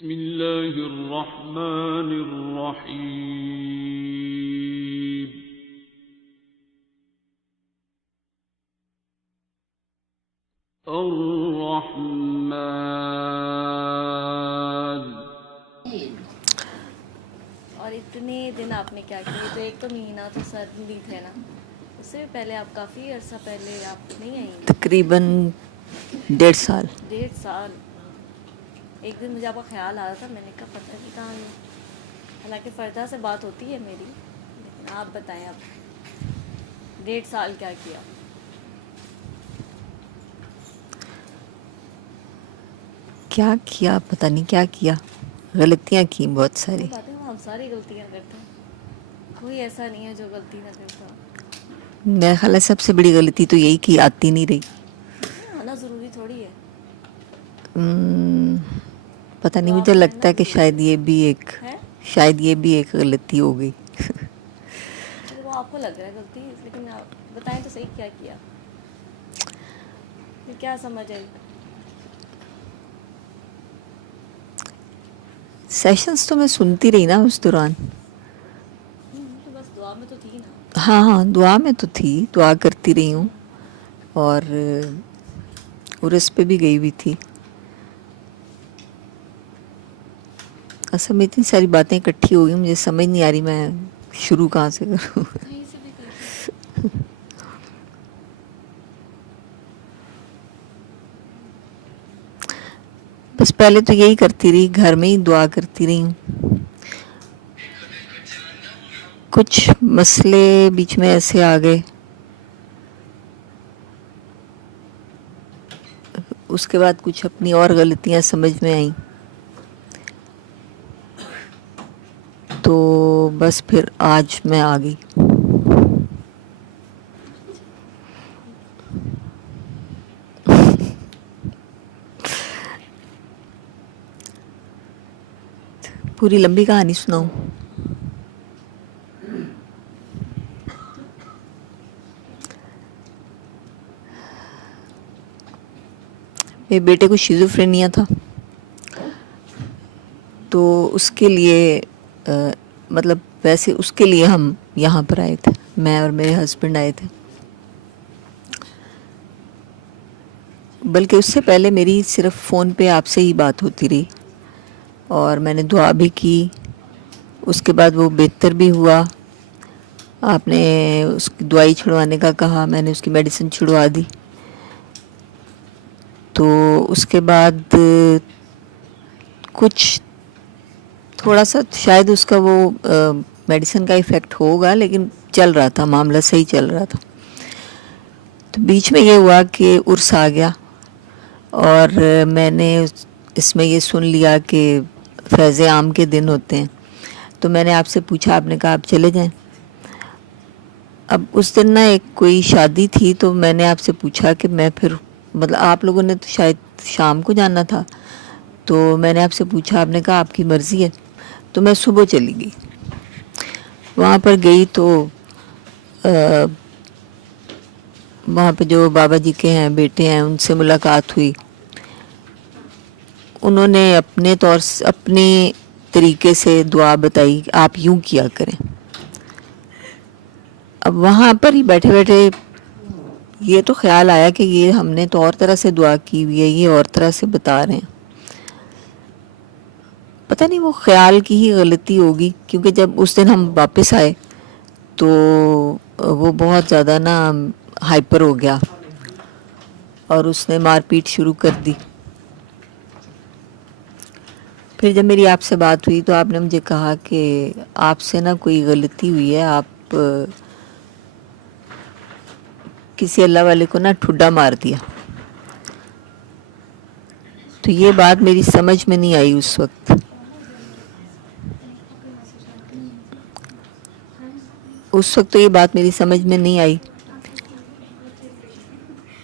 بسم اللہ الرحمن الرحیم الرحمن. اور اتنے دن آپ نے کیا کیے؟ تو ایک تو مہینہ تو سردی تھے نا، اس سے بھی پہلے آپ کافی عرصہ پہلے آپ نہیں آئی؟ تقریباً 1.5 سال. 1.5 سال. ایک دن مجھے آپ کا خیال آ رہا تھا، میں نے کہا پتہ نہیں کہاں ہے. حالانکہ فردہ سے بات ہوتی ہے میری، لیکن آپ بتائیں اب 1.5 سال کیا کیا؟ کیا کیا پتہ نہیں کیا کیا، غلطیاں کی بہت ساری. وہ باتیں ہم ساری غلطیاں کرتے ہیں، کوئی ایسا نہیں ہے جو غلطی نہ کرتا. میرا خیال ہے سب سے بڑی غلطی تو یہی کہ آتی نہیں رہی. آنا ضروری تھوڑی ہے. پتہ نہیں، دعا مجھے پڑھنا لگتا ہے کہ ضروری ہے. شاید یہ بھی ایک غلطی ہو گئی. چلو وہ آپ کو لگ رہا ہے غلطی، لیکن آپ بتائیں تو صحیح کیا کیا، پھر کیا سمجھ آئی؟ سیشنز تو میں سنتی رہی نا اس دوران. تو بس دعا میں تو تھی نا. ہاں دعا میں تو تھی، دعا کرتی رہی ہوں اور عرس پہ بھی گئی ہوئی تھی. اصل میں اتنی ساری باتیں اکٹھی ہو گئی، مجھے سمجھ نہیں آ رہی میں شروع کہاں سے کروں. کہیں سے بھی کر کے. بس پہلے تو یہی کرتی رہی، گھر میں ہی دعا کرتی رہی ہوں. کچھ مسئلے بیچ میں ایسے آ گئے، اس کے بعد کچھ اپنی اور غلطیاں سمجھ میں آئیں، تو بس پھر آج میں آ گئی. پوری لمبی کہانی سناؤں؟ میرے بیٹے کو شیزوفرینیا تھا، تو اس کے لیے مطلب ویسے اس کے لیے ہم یہاں پر آئے تھے، میں اور میرے ہسبینڈ آئے تھے. بلکہ اس سے پہلے میری صرف فون پہ آپ سے ہی بات ہوتی رہی اور میں نے دعا بھی کی. اس کے بعد وہ بہتر بھی ہوا. آپ نے اس کی دوائی چھڑوانے کا کہا، میں نے اس کی میڈیسن چھڑوا دی. تو اس کے بعد کچھ تھوڑا سا شاید اس کا وہ میڈیسن کا ایفیکٹ ہوگا، لیکن چل رہا تھا، معاملہ صحیح چل رہا تھا. تو بیچ میں یہ ہوا کہ عرس آ گیا اور میں نے اس میں یہ سن لیا کہ فیض عام کے دن ہوتے ہیں. تو میں نے آپ سے پوچھا، آپ نے کہا آپ چلے جائیں. اب اس دن نا ایک کوئی شادی تھی، تو میں نے آپ سے پوچھا کہ میں پھر مطلب آپ لوگوں نے تو شاید شام کو جانا تھا، تو میں نے آپ سے پوچھا، آپ نے کہا آپ کی مرضی ہے. تو میں صبح چلی گئی. وہاں پر گئی تو وہاں پہ جو بابا جی کے ہیں بیٹے ہیں، ان سے ملاقات ہوئی. انہوں نے اپنے طور سے اپنے طریقے سے دعا بتائی کہ آپ یوں کیا کریں. اب وہاں پر ہی بیٹھے بیٹھے یہ تو خیال آیا کہ یہ ہم نے تو اور طرح سے دعا کی ہوئی ہے، یہ اور طرح سے بتا رہے ہیں. پتہ نہیں وہ خیال کی ہی غلطی ہوگی، کیونکہ جب اس دن ہم واپس آئے تو وہ بہت زیادہ نا ہائپر ہو گیا اور اس نے مار پیٹ شروع کر دی. پھر جب میری آپ سے بات ہوئی تو آپ نے مجھے کہا کہ آپ سے نا کوئی غلطی ہوئی ہے، آپ کسی اللہ والے کو نا ٹھڈا مار دیا. تو یہ بات میری سمجھ میں نہیں آئی اس وقت. تو یہ بات میری سمجھ میں نہیں آئی.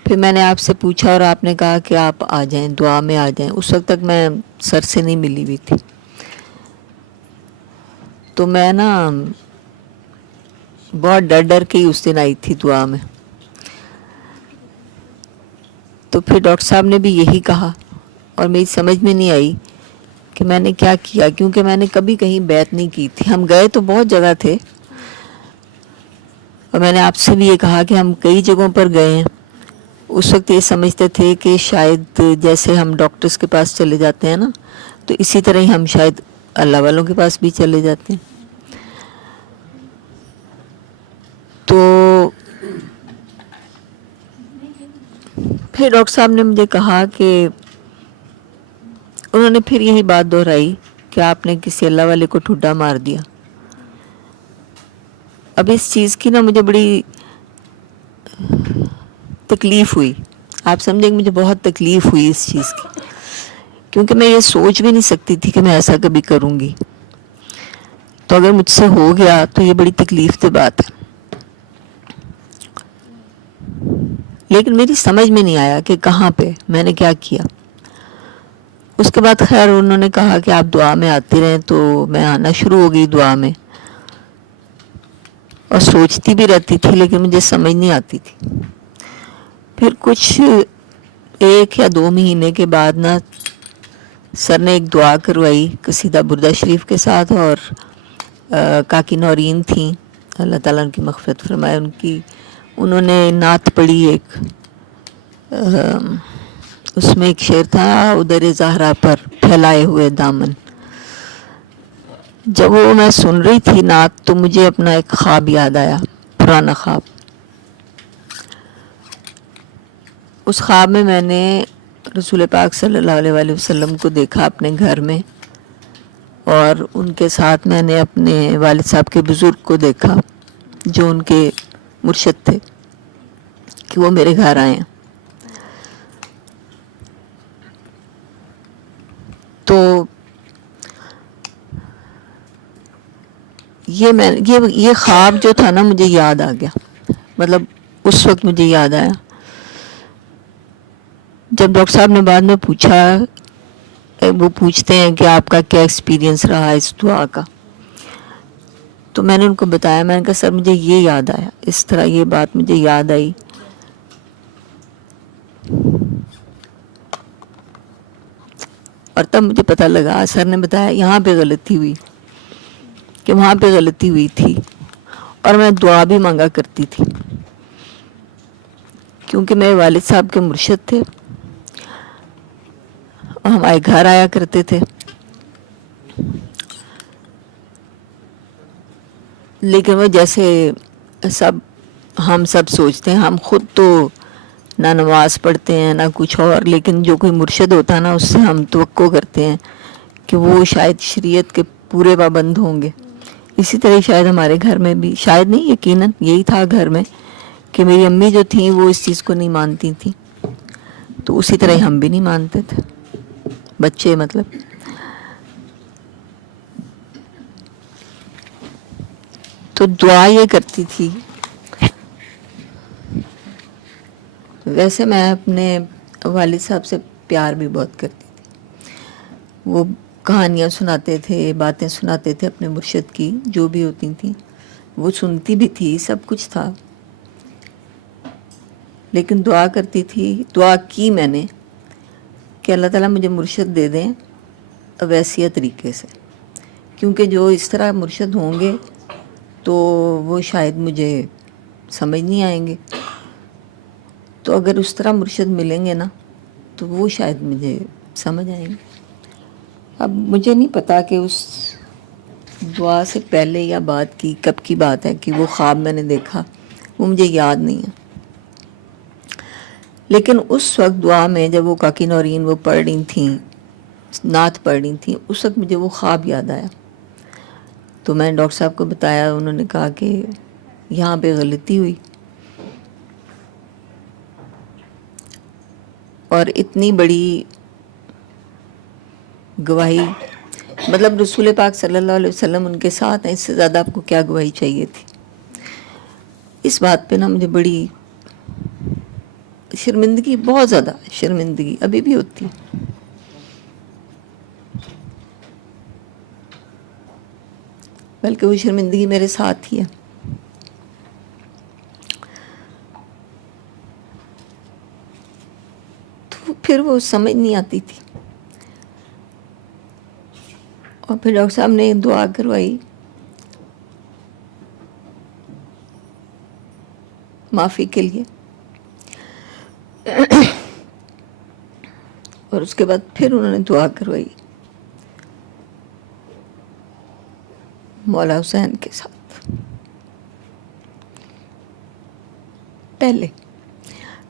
پھر میں نے آپ سے پوچھا اور آپ نے کہا کہ آپ آ جائیں، دعا میں آ جائیں. اس وقت تک میں سر سے نہیں ملی ہوئی تھی. تو میں نا بہت ڈر ڈر کے ہی اس دن آئی تھی دعا میں. تو پھر ڈاکٹر صاحب نے بھی یہی کہا اور میری سمجھ میں نہیں آئی کہ میں نے کیا کیا، کیونکہ میں نے کبھی کہیں بیعت نہیں کی تھی. ہم گئے تو بہت جگہ تھے، اور میں نے آپ سے بھی یہ کہا کہ ہم کئی جگہوں پر گئے ہیں. اس وقت یہ سمجھتے تھے کہ شاید جیسے ہم ڈاکٹرز کے پاس چلے جاتے ہیں نا، تو اسی طرح ہی ہم شاید اللہ والوں کے پاس بھی چلے جاتے ہیں. تو پھر ڈاکٹر صاحب نے مجھے کہا کہ انہوں نے پھر یہی بات دہرائی کہ آپ نے کسی اللہ والے کو ٹھڈا مار دیا. اب اس چیز کی نا مجھے بڑی تکلیف ہوئی. آپ سمجھیں کہ مجھے بہت تکلیف ہوئی اس چیز کی، کیونکہ میں یہ سوچ بھی نہیں سکتی تھی کہ میں ایسا کبھی کروں گی. تو اگر مجھ سے ہو گیا تو یہ بڑی تکلیف دہ بات ہے. لیکن میری سمجھ میں نہیں آیا کہ کہاں پہ میں نے کیا کیا. اس کے بعد خیر انہوں نے کہا کہ آپ دعا میں آتے رہیں، تو میں آنا شروع ہو گئی دعا میں، اور سوچتی بھی رہتی تھی لیکن مجھے سمجھ نہیں آتی تھی. پھر کچھ 1 یا 2 مہینے کے بعد نا سر نے ایک دعا کروائی قصیدہ بردہ شریف کے ساتھ، اور کاکی نورین تھیں، اللہ تعالیٰ ان کی مغفرت فرمائے، انہوں نے نعت پڑھی ایک. اس میں ایک شعر تھا، ادھر زہرا پر پھیلائے ہوئے دامن. جب وہ میں سن رہی تھی نعت تو مجھے اپنا ایک خواب یاد آیا، پرانا خواب. اس خواب میں نے رسول پاک صلی اللہ علیہ وآلہ وسلم کو دیکھا اپنے گھر میں، اور ان کے ساتھ میں نے اپنے والد صاحب کے بزرگ کو دیکھا جو ان کے مرشد تھے، کہ وہ میرے گھر آئے ہیں. تو یہ خواب جو تھا نا مجھے یاد آ گیا. مطلب اس وقت مجھے یاد آیا جب ڈاکٹر صاحب نے بعد میں پوچھا، وہ پوچھتے ہیں کہ آپ کا کیا ایکسپیرینس رہا اس دعا کا. تو میں نے ان کو بتایا، میں نے کہا سر مجھے یہ یاد آیا، اس طرح یہ بات مجھے یاد آئی. اور تب مجھے پتہ لگا، سر نے بتایا یہاں پہ غلطی ہوئی، کہ وہاں پہ غلطی ہوئی تھی. اور میں دعا بھی مانگا کرتی تھی کیونکہ میرے والد صاحب کے مرشد تھے، اور ہمارے گھر آیا کرتے تھے. لیکن وہ جیسے ہم سب سوچتے ہیں، ہم خود تو نہ نماز پڑھتے ہیں نہ کچھ اور، لیکن جو کوئی مرشد ہوتا ہے نا اس سے ہم توقع کرتے ہیں کہ وہ شاید شریعت کے پورے پابند ہوں گے. اسی طرح شاید ہمارے گھر میں بھی، شاید نہیں یقیناً یہی تھا گھر میں، کہ میری امی جو تھیں وہ اس چیز کو نہیں مانتی تھیں، تو اسی طرح ہم بھی نہیں مانتے تھے، بچے مطلب. تو دعا یہ کرتی تھی. ویسے میں اپنے والد صاحب سے پیار بھی بہت کرتی تھی. وہ کہانیاں سناتے تھے، باتیں سناتے تھے اپنے مرشد کی جو بھی ہوتی تھیں، وہ سنتی بھی تھی، سب کچھ تھا. لیکن دعا کرتی تھی، دعا کی میں نے کہ اللہ تعالیٰ مجھے مرشد دے دیں ویسیہ طریقے سے، کیونکہ جو اس طرح مرشد ہوں گے تو وہ شاید مجھے سمجھ نہیں آئیں گے. تو اگر اس طرح مرشد ملیں گے نا تو وہ شاید مجھے سمجھ آئیں گے. اب مجھے نہیں پتا کہ اس دعا سے پہلے یا بعد کی کب کی بات ہے کہ وہ خواب میں نے دیکھا، وہ مجھے یاد نہیں ہے. لیکن اس وقت دعا میں جب وہ کاکی نورین وہ پڑھ رہی تھیں، نعت پڑھ رہی تھیں، اس وقت مجھے وہ خواب یاد آیا. تو میں نے ڈاکٹر صاحب کو بتایا، انہوں نے کہا کہ یہاں پہ غلطی ہوئی. اور اتنی بڑی گواہی، مطلب رسول پاک صلی اللہ علیہ وسلم ان کے ساتھ ہیں، اس سے زیادہ آپ کو کیا گواہی چاہیے تھی. اس بات پہ نا مجھے بڑی شرمندگی، بہت زیادہ شرمندگی ابھی بھی ہوتی ہے. بلکہ وہ شرمندگی میرے ساتھ ہی ہے. تو پھر وہ سمجھ نہیں آتی تھی. اور پھر ڈاکٹر صاحب نے دعا کروائی معافی کے لیے، اور اس کے بعد پھر انہوں نے دعا کروائی مولا حسین کے ساتھ پہلے.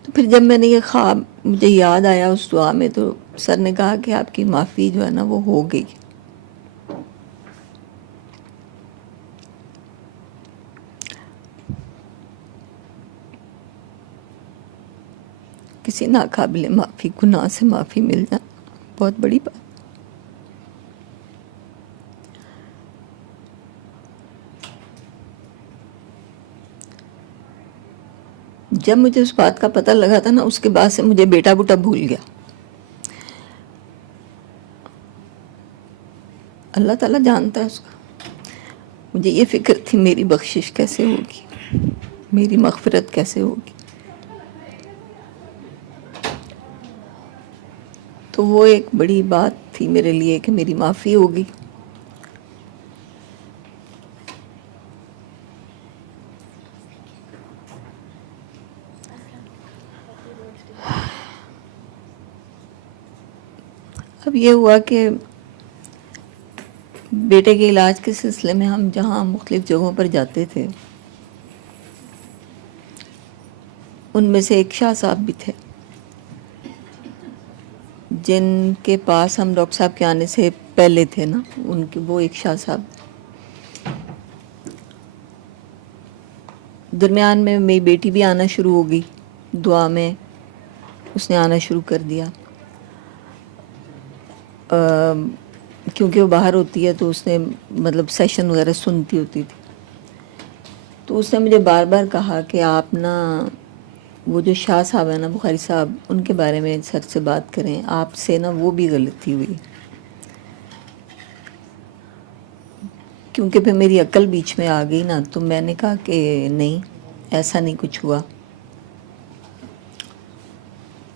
تو پھر جب میں نے یہ خواب مجھے یاد آیا اس دعا میں، تو سر نے کہا کہ آپ کی معافی جو ہے نا وہ ہو گئی. کسی ناقابل معافی گناہ سے معافی مل جانا بہت بڑی بات. جب مجھے اس بات کا پتہ لگا تھا نا، اس کے بعد سے مجھے بیٹا بوٹا بھول گیا. اللہ تعالیٰ جانتا ہے اس کا. مجھے یہ فکر تھی میری بخشش کیسے ہوگی، میری مغفرت کیسے ہوگی. تو وہ ایک بڑی بات تھی میرے لیے کہ میری معافی ہوگی. اب یہ ہوا کہ بیٹے کے علاج کے سلسلے میں ہم جہاں مختلف جگہوں پر جاتے تھے، ان میں سے ایک شاہ صاحب بھی تھے جن کے پاس ہم ڈاکٹر صاحب کے آنے سے پہلے تھے نا. ان کے وہ ایک شاہ صاحب، درمیان میں میری بیٹی بھی آنا شروع ہو گئی. دعا میں اس نے آنا شروع کر دیا، کیونکہ وہ باہر ہوتی ہے تو اس نے مطلب سیشن وغیرہ سنتی ہوتی تھی. تو اس نے مجھے بار بار کہا کہ آپ نا وہ جو شاہ صاحب ہیں نا، بخاری صاحب، ان کے بارے میں سر سے بات کریں، آپ سے نا وہ بھی غلطی ہوئی. کیونکہ پھر میری عقل بیچ میں آ گئی نا، تو میں نے کہا کہ نہیں، ایسا نہیں کچھ ہوا.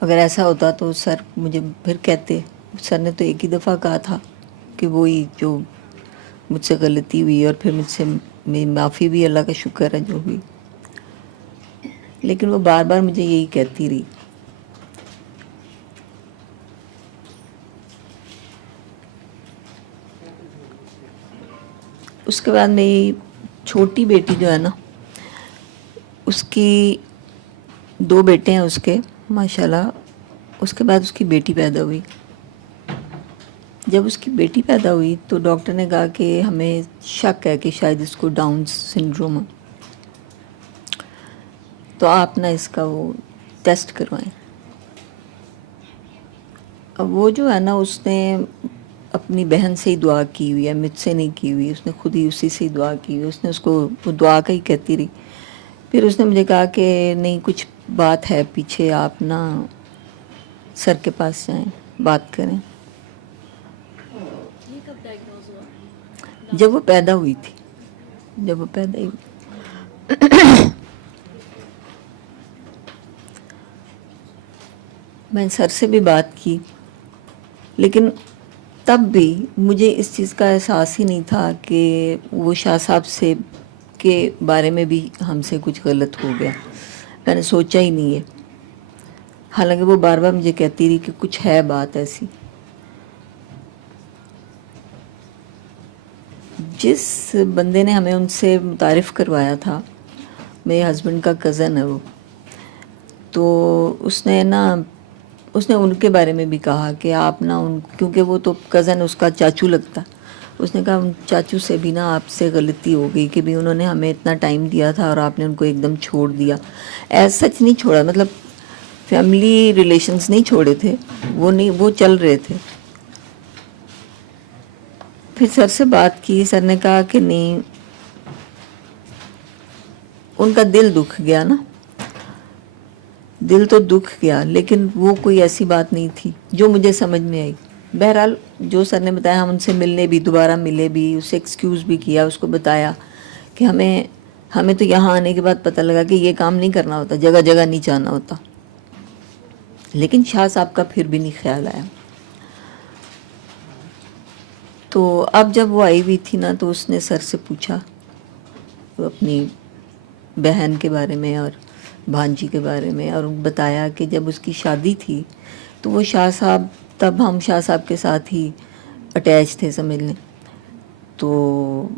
اگر ایسا ہوتا تو سر مجھے پھر کہتے. سر نے تو ایک ہی دفعہ کہا تھا کہ وہی جو مجھ سے غلطی ہوئی، اور پھر مجھ سے میری معافی بھی اللہ کا شکر ہے جو ہوئی. لیکن وہ بار بار مجھے یہی کہتی رہی. اس کے بعد میری چھوٹی بیٹی جو ہے نا، اس کی 2 بیٹے ہیں اس کے ماشاءاللہ. اس کے بعد اس کی بیٹی پیدا ہوئی. جب اس کی بیٹی پیدا ہوئی تو ڈاکٹر نے کہا کہ ہمیں شک ہے کہ شاید اس کو ڈاؤن سنڈروم ہے، تو آپ نا اس کا وہ ٹیسٹ کروائیں. اب وہ جو ہے نا، اس نے اپنی بہن سے ہی دعا کی ہوئی ہے، مجھ سے نہیں کی ہوئی. اس نے خود ہی اسی سے ہی دعا کی ہوئی. اس نے اس کو وہ دعا کا ہی کہتی رہی. پھر اس نے مجھے کہا کہ نہیں، کچھ بات ہے پیچھے، آپ نا سر کے پاس جائیں، بات کریں. یہ کب ڈائگنوز ہوا؟ جب وہ پیدا ہوئی تھی، جب وہ پیدا ہوئی. میں نے سر سے بھی بات کی، لیکن تب بھی مجھے اس چیز کا احساس ہی نہیں تھا کہ وہ شاہ صاحب سے کے بارے میں بھی ہم سے کچھ غلط ہو گیا. میں نے سوچا ہی نہیں ہے. حالانکہ وہ بار بار مجھے کہتی رہی کہ کچھ ہے بات ایسی. جس بندے نے ہمیں ان سے متعارف کروایا تھا، میرے ہسبینڈ کا کزن ہے وہ، تو اس نے ان کے بارے میں بھی کہا کہ آپ نا کیونکہ وہ تو کزن اس کا چاچو لگتا. اس نے کہا ان چاچو سے بھی نا آپ سے غلطی ہو گئی کہ بھی انہوں نے ہمیں اتنا ٹائم دیا تھا اور آپ نے ان کو ایک دم چھوڑ دیا. ایسا سچ نہیں چھوڑا، مطلب فیملی ریلیشنز نہیں چھوڑے تھے، وہ چل رہے تھے. پھر سر سے بات کی. سر نے کہا کہ نہیں، ان کا دل دکھ گیا نا، دل تو دکھ گیا، لیکن وہ کوئی ایسی بات نہیں تھی جو مجھے سمجھ میں آئی. بہرحال جو سر نے بتایا، ہم ان سے ملنے بھی، دوبارہ ملے بھی، اسے ایکسکیوز بھی کیا، اس کو بتایا کہ ہمیں تو یہاں آنے کے بعد پتہ لگا کہ یہ کام نہیں کرنا ہوتا، جگہ جگہ نہیں جانا ہوتا. لیکن شاہ صاحب کا پھر بھی نہیں خیال آیا. تو اب جب وہ آئی ہوئی تھی نا تو اس نے سر سے پوچھا اپنی بہن کے بارے میں اور بھانجی کے بارے میں، اور بتایا کہ جب اس کی شادی تھی تو وہ شاہ صاحب، تب ہم شاہ صاحب کے ساتھ ہی اٹیچ تھے سمجھ لیں، تو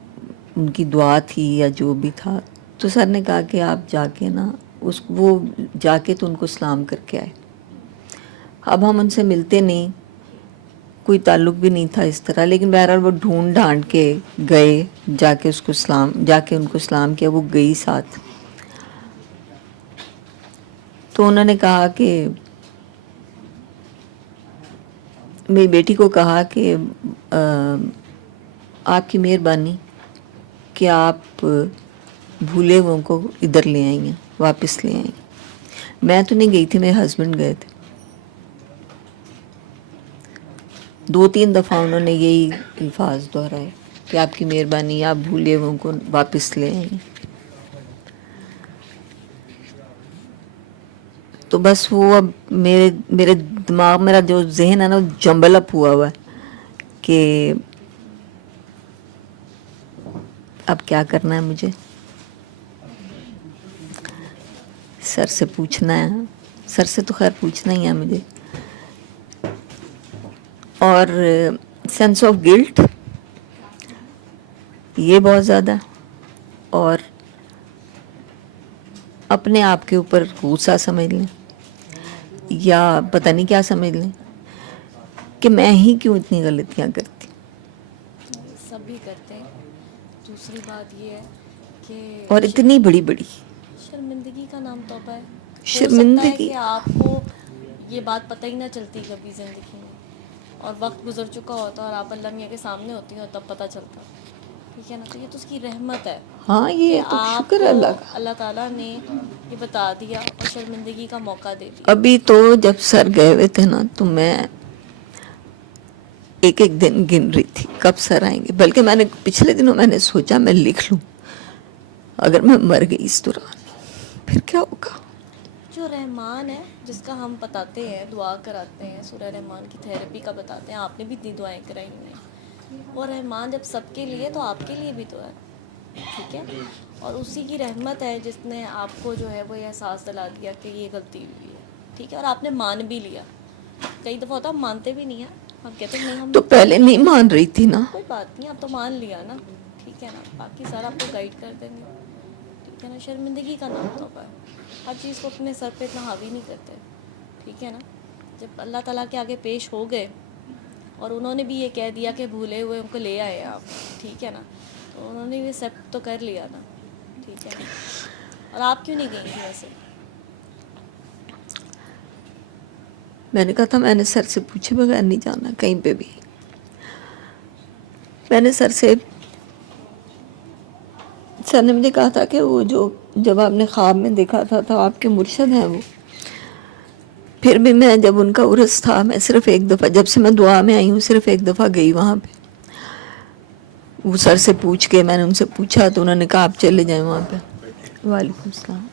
ان کی دعا تھی یا جو بھی تھا، تو سر نے کہا کہ آپ جا کے نا وہ جا کے تو ان کو سلام کر کے آئے. اب ہم ان سے ملتے نہیں، کوئی تعلق بھی نہیں تھا اس طرح، لیکن بہرحال وہ ڈھونڈ ڈھانڈ کے گئے، جا کے ان کو سلام کیا، وہ گئی ساتھ. تو انہوں نے کہا کہ میری بیٹی کو کہا کہ آپ کی مہربانی کہ آپ بھولے ہوئے کو ادھر لے آئی ہیں، واپس لے آئی ہیں. میں تو نہیں گئی تھی، میرے ہسبینڈ گئے تھے. 2-3 دفعہ انہوں نے یہی الفاظ دہرائے کہ آپ کی مہربانی، آپ بھولے ہوئے کو واپس لے آئی ہیں. تو بس وہ اب میرے دماغ، میرا جو ذہن ہے نا جمبل اپ ہوا ہے کہ اب کیا کرنا ہے مجھے. سر سے پوچھنا ہے، سر سے تو خیر پوچھنا ہی ہے مجھے. اور سینس آف گلٹ یہ بہت زیادہ، اور اپنے آپ کے اوپر غصہ سمجھ لیں یا پتہ نہیں کیا سمجھ لیں کہ میں ہی کیوں اتنی غلطیاں کرتی. سبھی کرتے ہیں. دوسری بات یہ ہے کہ اور اتنی بڑی شرمندگی کا نام توبہ ہے. ہو سکتا ہے شرمندگی. کہ آپ کو یہ بات پتہ ہی نہ چلتی کبھی زندگی میں، اور وقت گزر چکا ہوتا اور آپ اللہ میاں کے سامنے ہوتی ہیں اور تب پتہ چلتا. ٹھیک ہے نا. تو یہ تو اس کی رحمت ہے ہاں کہ یہ تو آپ شکر کو ہے اللہ کا. اللہ تعالیٰ نے یہ بتا دیا اور شرمندگی کا موقع دے دیا. ابھی تو جب سر گئے ہوئے تھے نا تو میں ایک دن گن رہی تھی کب سر آئیں گے. بلکہ میں نے پچھلے دنوں میں نے سوچا میں لکھ لوں، اگر میں مر گئی اس دوران پھر کیا ہوگا. جو رحمان ہے جس کا ہم بتاتے ہیں، دعا کراتے ہیں، سورہ رحمان کی تھیراپی کا بتاتے ہیں، آپ نے بھی اتنی دعائیں کرائی ہیں. وہ رحمان جب سب کے لیے تو آپ کے لیے بھی تو ہے. ٹھیک ہے. اور اسی کی رحمت ہے جس نے آپ کو جو ہے وہ یہ احساس دلا دیا کہ یہ غلطی ہوئی ہے. ٹھیک ہے. اور آپ نے مان بھی لیا. کئی دفعہ ہوتا ہے ہم مانتے بھی نہیں ہیں، ہم کہتے ہیں نہیں ہم تو پہلے نہیں مان رہی تھی نا. کوئی بات نہیں، آپ تو مان لیا نا. ٹھیک ہے نا. باقی سارا آپ کو گائیڈ کر دیں گے. ٹھیک ہے نا. شرمندگی کا نام توبہ ہے. ہر چیز کو اپنے سر پہ اتنا حاوی نہیں کرتے. ٹھیک ہے نا. جب اللہ تعالیٰ کے آگے پیش ہو گئے اور انہوں نے بھی یہ کہہ دیا کہ بھولے ہوئے ان کو لے آئے آپ. ٹھیک ہے نا. تو انہوں نے بھی ایکسیپٹ تو کر لیا نا. ٹھیک ہے نا. اور آپ کیوں نہیں گئی تھی ویسے؟ میں نے کہا تھا میں نے سر سے پوچھے بغیر نہیں جانا کہیں پہ بھی. میں نے سر نے مجھے کہا تھا کہ وہ جو جب آپ نے خواب میں دیکھا تھا تو آپ کے مرشد ہیں وہ. پھر بھی میں جب ان کا عرس تھا میں صرف ایک دفعہ، جب سے میں دعا میں آئی ہوں صرف ایک دفعہ گئی وہاں پہ. وہ سر سے پوچھ کے میں نے ان سے پوچھا تو انہوں نے کہا آپ چلے جائیں وہاں پہ. وعلیکم السلام.